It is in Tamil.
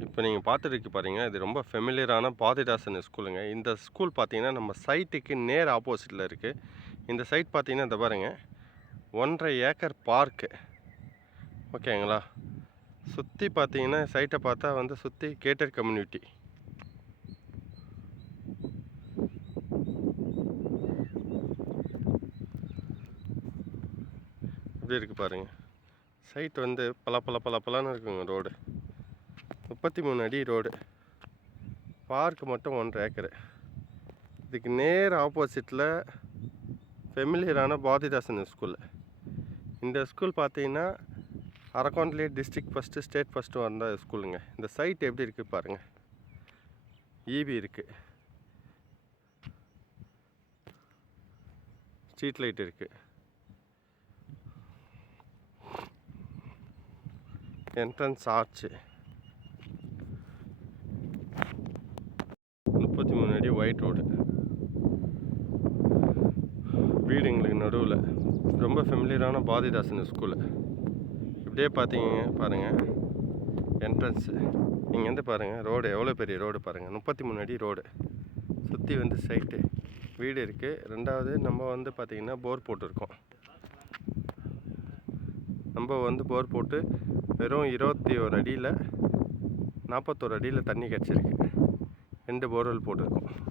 இப்போ நீங்கள் பார்த்துட்டு பாருங்க இது ரொம்ப ஃபெமிலியரான பாதிதாசன் ஸ்கூலுங்க இந்த ஸ்கூல் பார்த்தீங்கன்னா நம்ம சைட்டுக்கு நேர் ஆப்போசிட்டில் இருக்குது இந்த சைட் பார்த்தீங்கன்னா இந்த பாருங்க ஒன்றரை ஏக்கர் பார்க்கு ஓகேங்களா சுற்றி பார்த்தீங்கன்னா சைட்டை பார்த்தா வந்து சுற்றி கேட்டர் கம்யூனிட்டி இப்படி இருக்குது பாருங்க. சைட் வந்து பல பல பல பலன்னு இருக்குங்க ரோடு முப்பத்தி மூணு அடி ரோடு. பார்க் மட்டும் ஒன்றரை ஏக்கரு. இதுக்கு நேர் ஆப்போசிட்டில் ஃபெமிலியரான பாரதிதாசன் ஸ்கூல். இந்த ஸ்கூல் பார்த்தீங்கன்னா அரக்கோண்ட்லேயே டிஸ்ட்ரிக் ஃபஸ்ட்டு ஸ்டேட் ஃபஸ்ட்டு வந்த ஸ்கூலுங்க. இந்த சைட் எப்படி இருக்குது பாருங்கள் ஈபி இருக்குது ஸ்ட்ரீட் லைட் இருக்குது என்ட்ரன்ஸ் ஆர்ச்சு முப்பத்தி மூணு அடி ஒயிட் ரோடு வீடுங்களுக்கு நடுவில். ரொம்ப ஃபெமிலியரான பாரதிதாசன் ஸ்கூலு இப்படியே பார்த்தீங்க பாருங்கள் என்ட்ரன்ஸு இங்கேருந்து பாருங்கள் ரோடு எவ்வளோ பெரிய ரோடு பாருங்கள் முப்பத்தி மூணு அடி ரோடு சுற்றி வந்து சைட்டு வீடு இருக்குது ரெண்டாவது நம்ம வந்து பார்த்திங்கன்னா போர் போட்டிருக்கோம் நம்ம வந்து போர் போட்டு வெறும் இருபத்தி ஒரு அடியில் நாற்பத்தோரு அடியில் தண்ணி கிடச்சிருக்கு. ரெண்டு போர்வெல் போட்டிருக்கோம்.